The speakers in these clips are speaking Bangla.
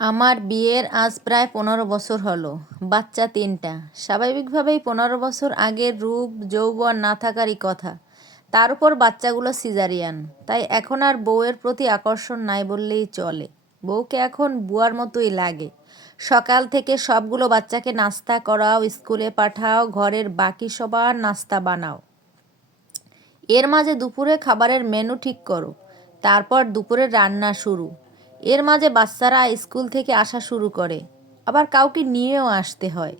আমার বিয়ের আজ প্রায় পনেরো বছর হলো, বাচ্চা তিনটা। স্বাভাবিকভাবেই পনেরো বছর আগের রূপ, যৌবন না থাকারই কথা। তার উপর বাচ্চাগুলো সিজারিয়ান, তাই এখন আর বউয়ের প্রতি আকর্ষণ নাই বললেই চলে। বউকে এখন বুয়ার মতোই লাগে। সকাল থেকে সবগুলো বাচ্চাকে নাস্তা করাও, স্কুলে পাঠাও, ঘরের বাকি সবার নাস্তা বানাও। এর মাঝে দুপুরে খাবারের মেনু ঠিক করো। তারপর দুপুরে রান্না শুরু। এর মাঝে বাচ্চারা স্কুল থেকে আসা শুরু করে। আবার কাউকে নিয়েও আসতে হয়।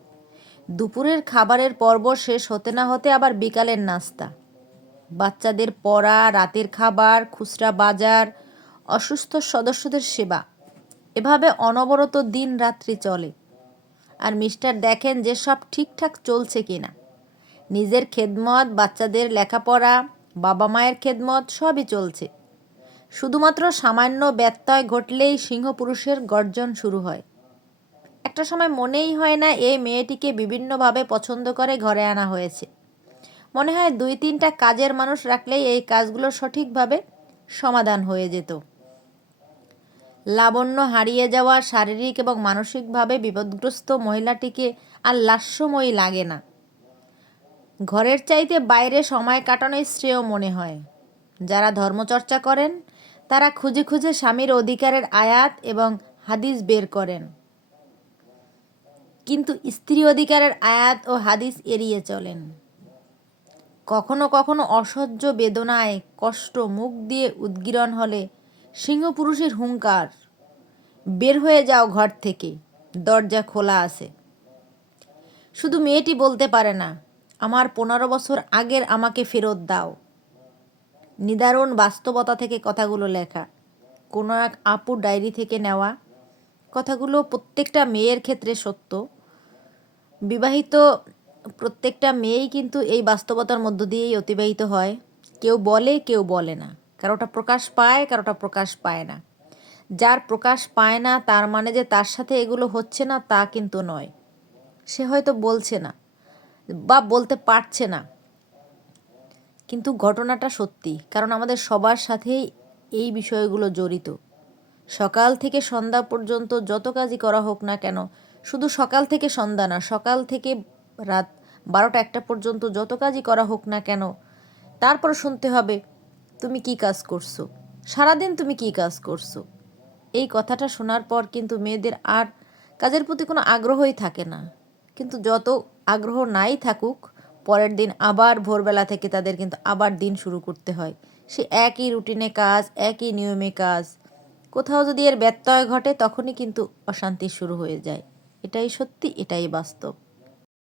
দুপুরের খাবারের পর্ব শেষ হতে না হতে আবার বিকালের নাস্তা। বাচ্চাদের পড়া, রাতের খাবার, খুচরা বাজার, অসুস্থ সদস্যদের সেবা। এভাবে অনবরত দিন রাত্রি চলে। আর মিস্টার দেখেন যে সব ঠিকঠাক চলছে কিনা। নিজের খেদমত, বাচ্চাদের লেখাপড়া, বাবা মায়ের খেদমত সবই চলছে। শুধুমাত্র সামান্য ব্যত্যয় ঘটলেই সিংহপুরুষের গর্জন শুরু হয়। একটা সময় মনেই হয় না এই মেয়েটিকে বিভিন্নভাবে পছন্দ করে ঘরে আনা হয়েছে। মনে হয় দুই তিনটা কাজের মানুষ রাখলেই এই কাজগুলো সঠিকভাবে সমাধান হয়ে যেত। লাবণ্য হারিয়ে যাওয়া শারীরিক এবং মানসিকভাবে বিপদগ্রস্ত মহিলাটিকে আর লাস্যময়ী লাগে না। ঘরের চাইতে বাইরে সময় কাটানোই শ্রেয় মনে হয়। যারা ধর্মচর্চা করেন তারা খুঁজে খুঁজে স্বামীর অধিকারের আয়াত এবং হাদিস বের করেন। কিন্তু স্ত্রী অধিকারের আয়াত ও হাদিস এড়িয়ে চলেন। কখনো কখনো অসহ্য বেদনায় কষ্ট, মুখ দিয়ে উদ্গীরণ হলে সিংহপুরুষের হুঙ্কার, বের হয়ে যাও ঘর থেকে, দরজা খোলা আছে। শুধু মেয়েটি বলতে পারে না, আমার পনেরো বছর আগের আমাকে ফেরত দাও। নিদারুণ বাস্তবতা থেকে কথাগুলো লেখা। কোনো এক আপুর ডায়েরি থেকে নেওয়া। কথাগুলো প্রত্যেকটা মেয়ের ক্ষেত্রে সত্য। বিবাহিত প্রত্যেকটা মেয়েই কিন্তু এই বাস্তবতার মধ্য দিয়েই অতিবাহিত হয়। কেউ বলে কেউ বলে না। কারোটা প্রকাশ পায়, কারোটা প্রকাশ পায় না। যার প্রকাশ পায় না, তার মানে যে তার সাথে এগুলো হচ্ছে না, তা কিন্তু নয়। সে হয়তো বলছে না বা বলতে পারছে না। কিন্তু ঘটনাটা সত্যি, কারণ আমাদের সবার সাথেই এই বিষয়গুলো জড়িত। সকাল থেকে সন্ধ্যা পর্যন্ত যত কাজই করা হোক না কেন, শুধু সকাল থেকে সন্ধ্যা না, সকাল থেকে রাত বারোটা একটা পর্যন্ত যত কাজই করা হোক না কেন, তারপর শুনতে হবে, তুমি কি কাজ করছ? সারাদিন তুমি কি কাজ করছ? এই কথাটা শোনার পর কিন্তু মেয়েদের আর কাজের প্রতি কোনো আগ্রহই থাকে না। কিন্তু যত আগ্রহ নাই থাকুক পরের দিন আবার ভোরবেলা থেকে তাদের কিন্তু আবার দিন শুরু করতে হয়। সে একই রুটিনে কাজ, একই নিয়মে কাজ। কোথাও যদি এর ব্যত্যয় ঘটে, তখনই কিন্তু অশান্তি শুরু হয়ে যায়। এটাই সত্যি, এটাই বাস্তব।